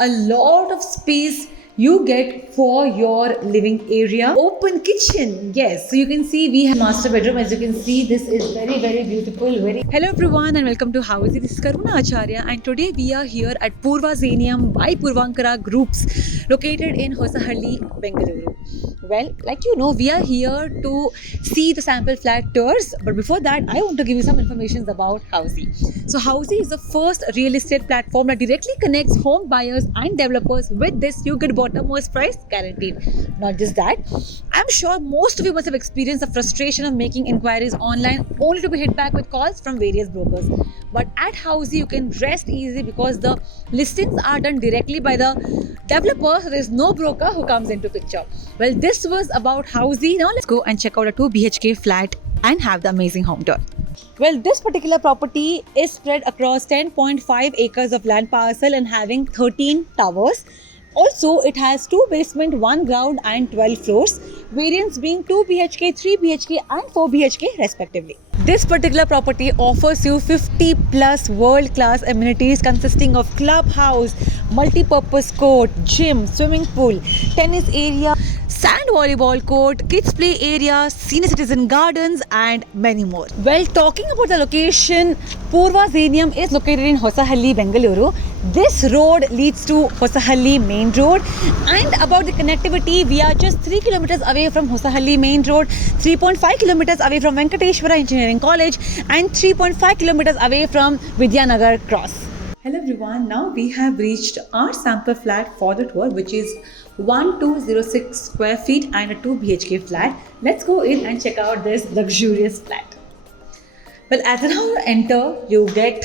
a lot of space you get for your living area. Open kitchen, yes. So you can see we have master bedroom. As you can see, this is very beautiful. Hello everyone and welcome to Housey. This is Karuna Acharya and today we are here at Purva Zenium by Puravankara Groups located in Hosahalli Bangalore. Well, like you know, we are here to see the sample flat tours, but before that I want to give you some information about Housey. So Housey is the first real estate platform that directly connects home buyers and developers. With this you get bottommost price guaranteed. Not just that, I'm sure most of you must have experienced the frustration of making inquiries online only to be hit back with calls from various brokers. But at Housey you can rest easy because the listings are done directly by the developer, so there's no broker who comes into picture. Well, this was about Housey. Now let's go and check out a 2 BHK flat and have the amazing home tour. Well, this particular property is spread across 10.5 acres of land parcel and having 13 towers. Also, it has 2 basement, 1 ground and 12 floors, variants being 2 BHK, 3 BHK and 4 BHK respectively. This particular property offers you 50 plus world-class amenities consisting of clubhouse, multi-purpose court, gym, swimming pool, tennis area, sand volleyball court, kids play area, senior citizen gardens and many more. Well, talking about the location, Purva Zenium is located in Hosahalli Bangalore. This road leads to Hosahalli main road, and about the connectivity, we are just 3 kilometers away from Hosahalli main road, 3.5 kilometers away from Venkateswara Engineering College and 3.5 kilometers away from Vidya Nagar cross. Hello everyone, now we have reached our sample flat for the tour, which is 1206 square feet and a 2 BHK flat. Let's go in and check out this luxurious flat. Well, as and how you enter, you get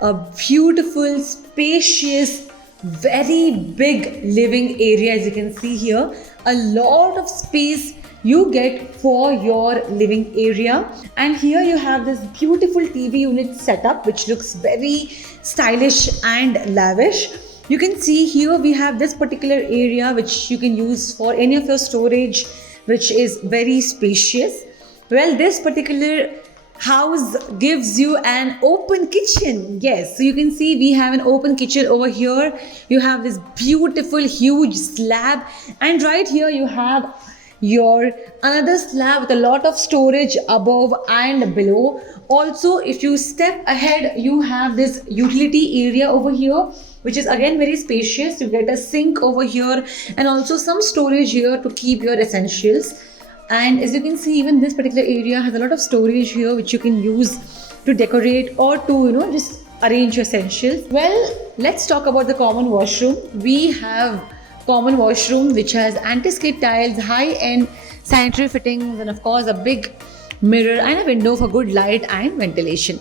a beautiful, spacious, very big living area. As you can see here, a lot of space you get for your living area, and here you have this beautiful TV unit setup which looks very stylish and lavish. You can see here we have this particular area which you can use for any of your storage, which is very spacious. Well, this particular house gives you an open kitchen. Yes, so you can see we have an open kitchen over here. You have this beautiful huge slab, and right here you have your another slab with a lot of storage above and below. Also, if you step ahead, you have this utility area over here, which is again very spacious. You get a sink over here and also some storage here to keep your essentials. And as you can see, even this particular area has a lot of storage here which you can use to decorate or to just arrange your essentials. Well, let's talk about the common washroom. We have common washroom which has anti-skid tiles, high-end sanitary fittings, and of course a big mirror and a window for good light and ventilation.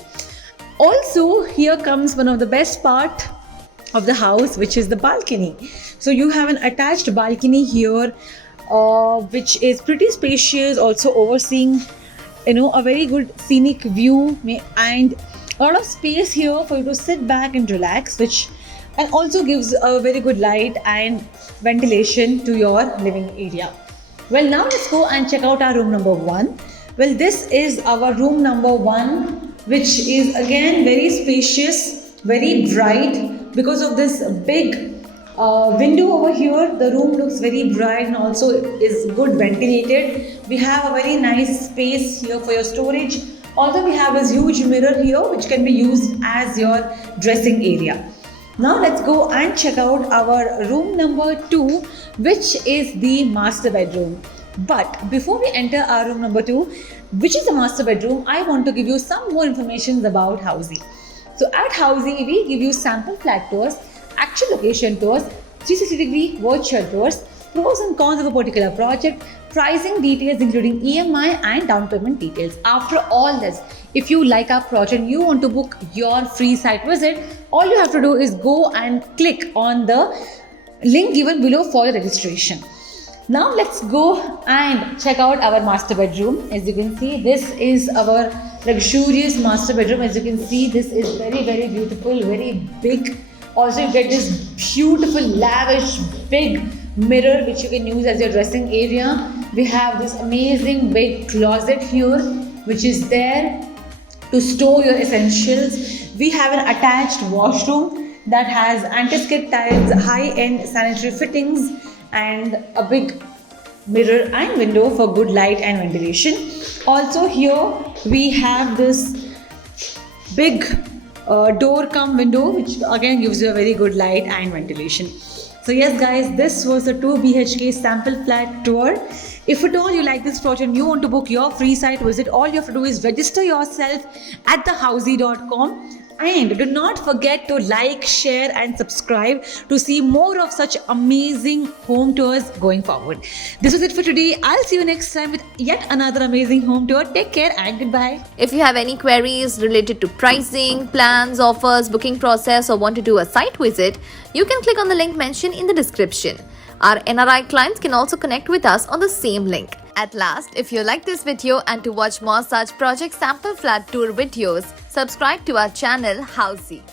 Also, here comes one of the best part of the house, which is the balcony. So you have an attached balcony here, which is pretty spacious, also overseeing a very good scenic view and a lot of space here for you to sit back and relax, which and also gives a very good light and ventilation to your living area. Well, now let's go and check out our room number 1. Well, this is our room number 1, which is again very spacious, very bright. Because of this big window over here, the room looks very bright and also is good ventilated. We have a very nice space here for your storage. Also, we have this huge mirror here which can be used as your dressing area. Now let's go and check out our room number 2, which is the master bedroom. But before we enter our room number 2, which is the master bedroom, I want to give you some more information about Housey. So at Housey, we give you sample flat tours, actual location tours, 360-degree virtual tours, pros and cons of a particular project, pricing details including EMI and down payment details. After all this, if you like our project and you want to book your free site visit, all you have to do is go and click on the link given below for the registration. Now let's go and check out our master bedroom. As you can see, this is our luxurious master bedroom. As you can see, this is very beautiful, very big. Also, you get this beautiful, lavish, big mirror which you can use as your dressing area. We have this amazing big closet here which is there to store your essentials. We have an attached washroom. that has anti-skid tiles, high-end sanitary fittings, and a big mirror and window for good light and ventilation. Also here we have this big door cum window, which again gives you a very good light and ventilation. So yes guys, this was the 2 BHK sample flat tour. If at all you like this project and you want to book your free site visit, all you have to do is register yourself at thehousey.com. And do not forget to like, share and subscribe to see more of such amazing home tours going forward. This was it for today. I'll see you next time with yet another amazing home tour. Take care and goodbye. If you have any queries related to pricing, plans, offers, booking process, or want to do a site visit, you can click on the link mentioned in the description. Our NRI clients can also connect with us on the same link. At last, if you like this video and to watch more such project sample flat tour videos, subscribe to our channel Housey.